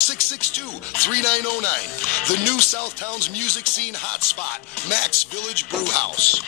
662-3909. The new Southtown's music scene hotspot, Max Village Brew House.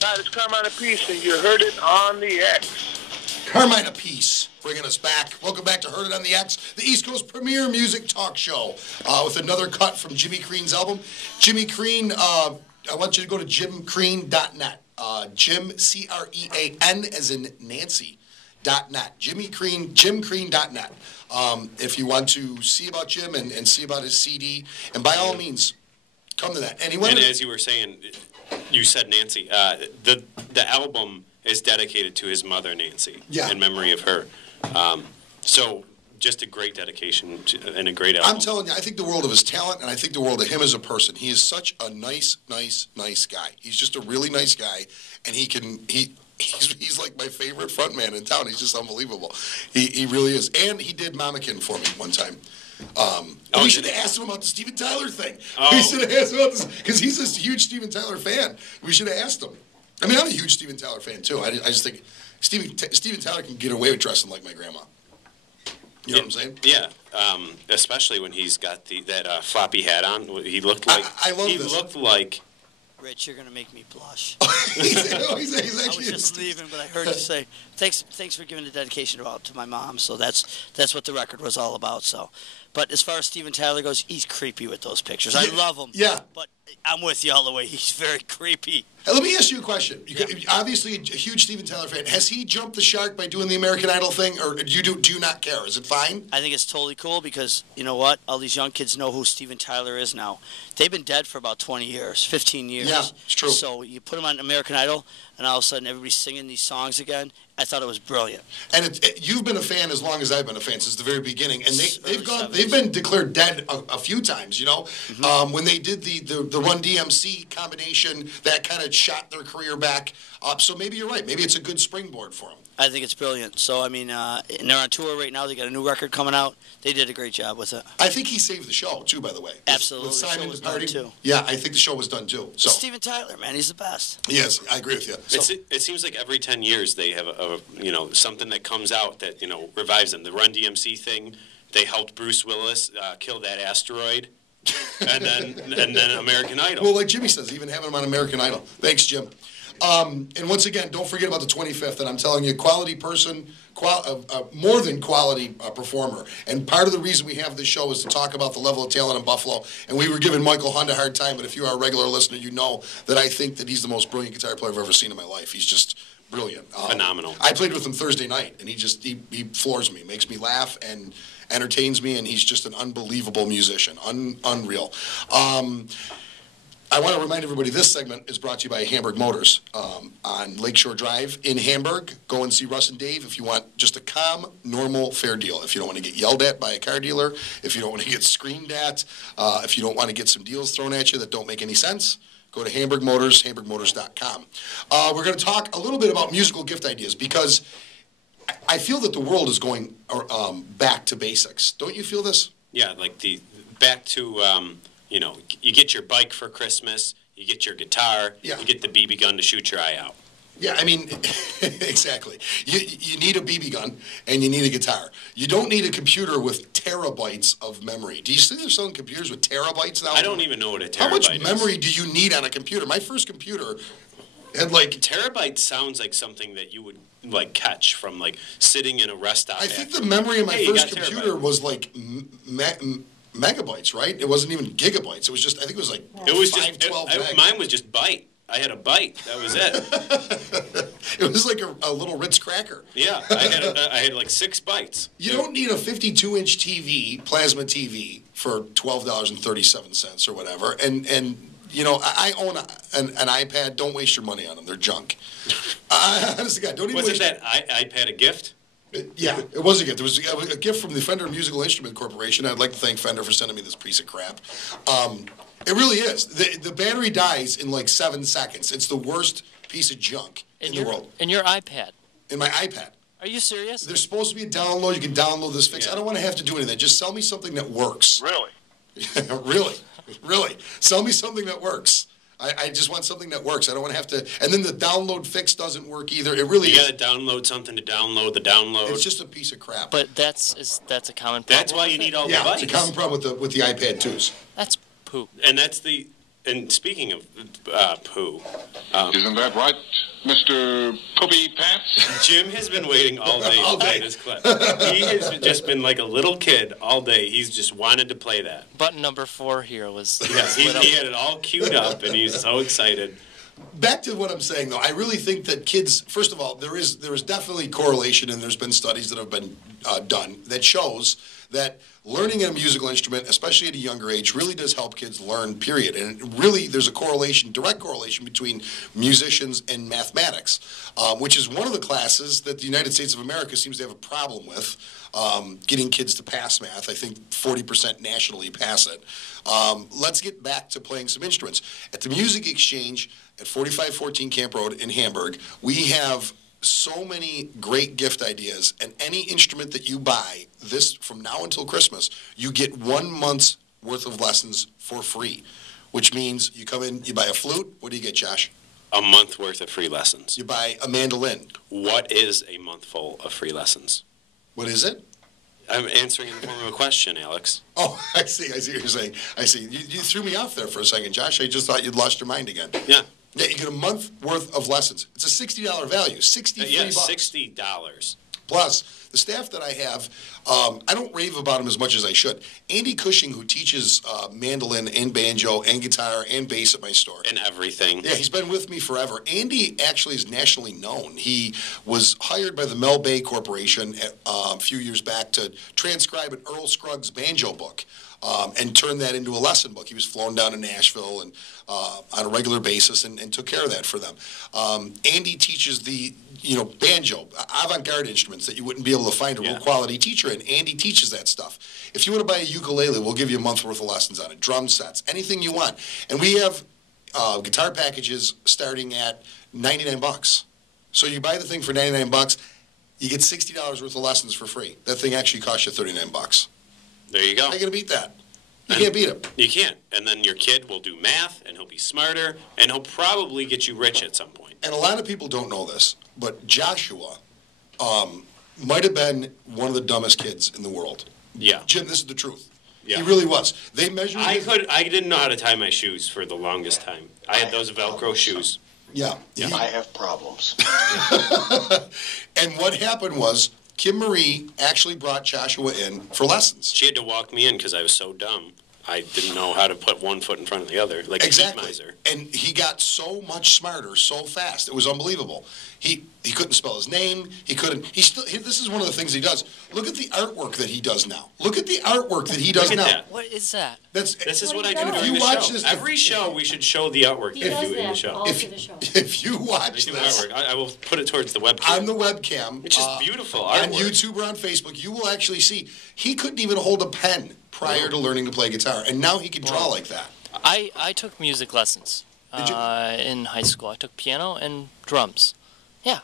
Hi, it's Carmine Apiece, and you heard it on the X. Carmine Apiece, bringing us back. Welcome back to Heard It on the X, the East Coast premier music talk show, with another cut from Jimmy Crean's album. Jimmy Crean, I want you to go to jimcrean.net. Jim, C-R-E-A-N, as in Nancy, .net. jimcrean.net. If you want to see about Jim and see about his CD, and by all means, come to that. And as you were saying, you said Nancy, the album is dedicated to his mother, Nancy, in memory of her. So just a great dedication and a great album. I'm telling you, I think the world of his talent, and I think the world of him as a person. He is such a nice guy. He's just a really nice guy, and he's like my favorite frontman in town. He's just unbelievable. He really is. And he did Mamakin for me one time. We should have asked him about the Steven Tyler thing. We should have asked him about this, because he's this huge Steven Tyler fan. We should have asked him. I mean, I'm a huge Steven Tyler fan, too. I just think Steven Tyler can get away with dressing like my grandma. You know what I'm saying? Yeah, especially when he's got that floppy hat on. He looked like looked like. Rich, you're gonna make me blush. He's actually I was just leaving, but I heard you say thanks for giving the dedication to my mom. So that's what the record was all about. So, but as far as Steven Tyler goes, he's creepy with those pictures. I love him. Yeah, but I'm with you all the way. He's very creepy. Hey, let me ask you a question. Obviously, a huge Steven Tyler fan. Has he jumped the shark by doing the American Idol thing, or do you not care? Is it fine? I think it's totally cool because, you know what? All these young kids know who Steven Tyler is now. They've been dead for about 20 years, 15 years. Yeah, it's true. So you put them on American Idol, and all of a sudden everybody's singing these songs again. I thought it was brilliant. And you've been a fan as long as I've been a fan, since the very beginning. And they've been declared dead a few times, you know. Mm-hmm. When they did the Run DMC combination, that kind of shot their career back up. So maybe you're right. Maybe it's a good springboard for them. I think it's brilliant. So, I mean, and they're on tour right now. They got a new record coming out. They did a great job with it. I think he saved the show, too, by the way. Absolutely. With Simon departing. Too. Yeah, I think the show was done, too. So. Steven Tyler, man, he's the best. Yes, I agree with you. So. It seems like every 10 years they have something that comes out that, revives them. The Run DMC thing, they helped Bruce Willis kill that asteroid. and then American Idol. Well, like Jimmy says, even having him on American Idol. Thanks, Jim. And once again, don't forget about the 25th. And I'm telling you, quality person, more than quality performer. And part of the reason we have this show is to talk about the level of talent in Buffalo. And we were giving Michael Hunt a hard time, but if you are a regular listener, you know that I think that he's the most brilliant guitar player I've ever seen in my life. He's just brilliant. Phenomenal. I played with him Thursday night, and he floors me, makes me laugh, and entertains me, and he's just an unbelievable musician. Unreal. I want to remind everybody this segment is brought to you by Hamburg Motors on Lakeshore Drive in Hamburg. Go and see Russ and Dave if you want just a calm, normal, fair deal. If you don't want to get yelled at by a car dealer, if you don't want to get screamed at, if you don't want to get some deals thrown at you that don't make any sense, go to Hamburg Motors, hamburgmotors.com. We're going to talk a little bit about musical gift ideas because I feel that the world is going back to basics. Don't you feel this? Yeah, like back to... you get your bike for Christmas, you get your guitar, you get the BB gun to shoot your eye out. Yeah, I mean, exactly. You need a BB gun and you need a guitar. You don't need a computer with terabytes of memory. Do you see they're selling computers with terabytes now? I don't even know what a terabyte is. How much memory do you need on a computer? My first computer had Terabyte sounds like something that you would catch from sitting in a rest stop. I think the memory of my first computer was megabytes, right? It wasn't even gigabytes. It was just, I think it was 512 meg. Mine was just byte. I had a byte. That was it. It was like a little Ritz cracker. Yeah, I had 6 bytes. You don't need a 52-inch TV, plasma TV, for $12.37 or whatever. And I own an iPad. Don't waste your money on them. They're junk. Honestly, God, don't even Wasn't that iPad a gift? Yeah, it was a gift. It was a gift from the Fender Musical Instrument Corporation. I'd like to thank Fender for sending me this piece of crap. It really is. The battery dies in 7 seconds. It's the worst piece of junk in the world. In your iPad? In my iPad. Are you serious? There's supposed to be a download. You can download this fix. Yeah. I don't want to have to do anything. Just sell me something that works. Really? Really. Sell me something that works. I just want something that works. I don't want to have to. And then the download fix doesn't work either. It really You is. got to download something to download the download. It's just a piece of crap. But that's a common problem. That's why you need all the yeah, devices. it's a common problem with the iPad 2s. That's poo. And that's the. And speaking of poo, Isn't that right, Mr. Poopy Pants? Jim has been waiting all day All to play day. this clip. He has just been like a little kid all day. He's just wanted to play that. Button number 4 here was. Yes, he had it all queued up, and he's so excited. Back to what I'm saying, though, I really think that kids. First of all, there is definitely correlation, and there's been studies that have been done that shows that learning a musical instrument, especially at a younger age, really does help kids learn, period. And really, there's a correlation, direct correlation between musicians and mathematics, which is one of the classes that the United States of America seems to have a problem with, getting kids to pass math. I think 40% nationally pass it. Let's get back to playing some instruments. At the Music Exchange at 4514 Camp Road in Hamburg, we have so many great gift ideas, and any instrument that you buy this from now until Christmas, you get 1 month's worth of lessons for free, which means you come in, you buy a flute. What do you get, Josh? A month worth of free lessons. You buy a mandolin. What is a month full of free lessons? What is it? I'm answering in the form of a question, Alex. Oh, I see what you're saying. I see. You threw me off there for a second, Josh. I just thought you'd lost your mind again. Yeah. Yeah, you get a month worth of lessons. It's a $60 value, $63. Yeah, $60. Plus, the staff that I have, I don't rave about them as much as I should. Andy Cushing, who teaches mandolin and banjo and guitar and bass at my store. And everything. Yeah, he's been with me forever. Andy actually is nationally known. He was hired by the Mel Bay Corporation a few years back to transcribe an Earl Scruggs banjo book. And turned that into a lesson book. He was flown down to Nashville and on a regular basis and took care of that for them. Andy teaches the banjo, avant-garde instruments that you wouldn't be able to find a real quality teacher in. Andy teaches that stuff. If you want to buy a ukulele, we'll give you a month's worth of lessons on it. Drum sets, anything you want. And we have guitar packages starting at $99. So you buy the thing for $99, you get $60 worth of lessons for free. That thing actually costs you $39. There you go. How are you going to beat that? You can't beat him. You can't. And then your kid will do math, and he'll be smarter, and he'll probably get you rich at some point. And a lot of people don't know this, but Joshua might have been one of the dumbest kids in the world. Yeah. Jim, this is the truth. Yeah. He really was. They measured his... I didn't know how to tie my shoes for the longest time. I had those Velcro shoes. Yeah. I have problems. And what happened was Kim Marie actually brought Joshua in for lessons. She had to walk me in because I was so dumb. I didn't know how to put one foot in front of the other, like Exactly. a heat miser. And he got so much smarter so fast. It was unbelievable. He couldn't spell his name. He couldn't. This is one of the things he does. Look at the artwork that he does now. Look at the artwork that he does Look at now. that. What is that? This is what I What do is during that? the If you watch show. this- Every show, we should show the artwork He that does you do in the that show. all through the show. If you I watch do this artwork. I will put it towards the webcam. on the webcam, Which is beautiful on artwork. YouTube or on Facebook, you will actually see he couldn't even hold a pen prior to learning to play guitar, and now he can draw like that. I took music lessons Did you? in high school. I took piano and drums. Yeah,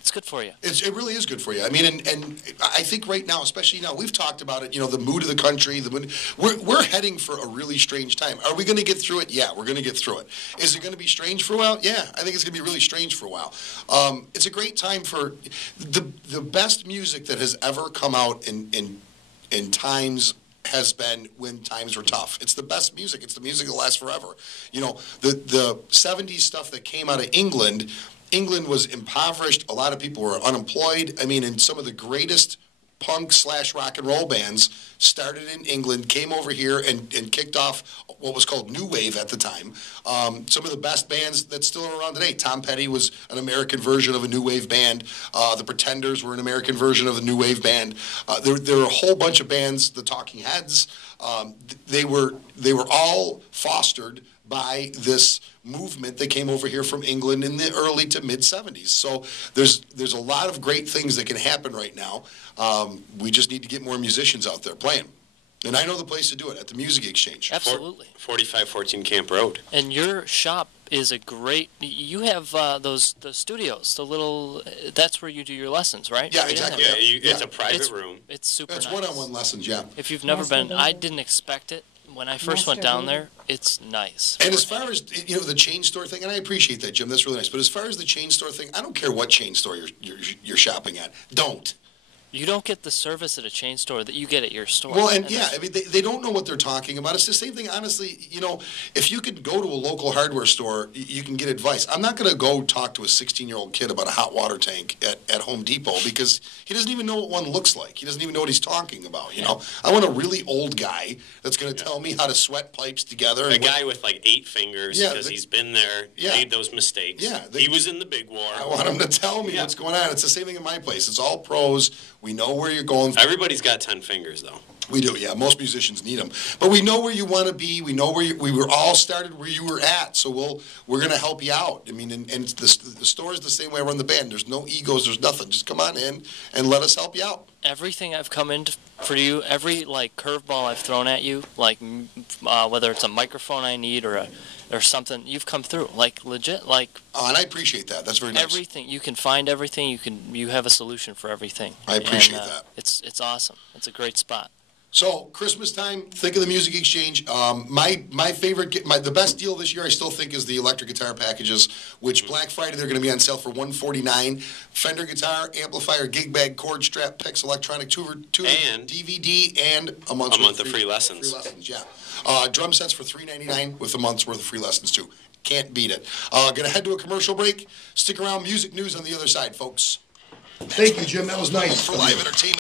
it's good for you. It really is good for you. I mean, and I think right now, especially now, we've talked about it. The mood of the country. We're heading for a really strange time. Are we going to get through it? Yeah, we're going to get through it. Is it going to be strange for a while? Yeah, I think it's going to be really strange for a while. It's a great time for the best music that has ever come out in times has been when times were tough. It's the best music. It's the music that lasts forever. The 70s stuff that came out of England was impoverished. A lot of people were unemployed. I mean, and some of the greatest punk / rock and roll bands started in England, came over here and kicked off what was called New Wave at the time. Some of the best bands that still are around today. Tom Petty was an American version of a New Wave band. The Pretenders were an American version of the New Wave band. There were a whole bunch of bands, the Talking Heads. They were all fostered by this movement that came over here from England in the early to mid 70s. So there's a lot of great things that can happen right now. We just need to get more musicians out there playing. And I know the place to do it, at the Music Exchange. Absolutely. 4514 Camp Road. And your shop is a great. You have the studios, the little. That's where you do your lessons, right? Yeah, Right in exactly. there. Yeah, it's Yeah. a private room. It's super That's nice. one-on-one lessons, yeah. If you've never Yes, been, we do. I didn't expect it. when I first went down there, it's nice. And as far as the chain store thing, and I appreciate that, Jim. That's really nice. But as far as the chain store thing, I don't care what chain store you're shopping at. Don't. You don't get the service at a chain store that you get at your store. Well, and yeah, I mean, they don't know what they're talking about. It's the same thing, honestly. If you could go to a local hardware store, you can get advice. I'm not going to go talk to a 16-year-old kid about a hot water tank at Home Depot because he doesn't even know what one looks like. He doesn't even know what he's talking about. I want a really old guy that's going to tell me how to sweat pipes together. A guy with like 8 fingers because he's been there, made those mistakes. Yeah, he was in the big war. I want him to tell me what's going on. It's the same thing in my place. It's all pros. We know where you're going. Everybody's got 10 fingers, though. We do, yeah. Most musicians need them, but we know where you want to be. We know we were all started where you were at, so we're going to help you out. I mean, and the store is the same way I run the band. There's no egos. There's nothing. Just come on in and let us help you out. Everything I've come in for you, every curveball I've thrown at you, whether it's a microphone I need or something, you've come through legit. And I appreciate that. That's very nice. Everything you can find everything you have a solution for everything. I appreciate that. It's awesome. It's a great spot. So Christmas time, think of the Music Exchange. My favorite, the best deal this year, I still think, is the electric guitar packages. Which Black Friday they're going to be on sale for $149. Fender guitar, amplifier, gig bag, cord strap, picks, electronic tuner, and DVD, and a month of free lessons. Free lessons, yeah. Drum sets for $399 with a month's worth of free lessons too. Can't beat it. Going to head to a commercial break. Stick around. Music news on the other side, folks. Thank you, Jim. That was nice. For live entertainment.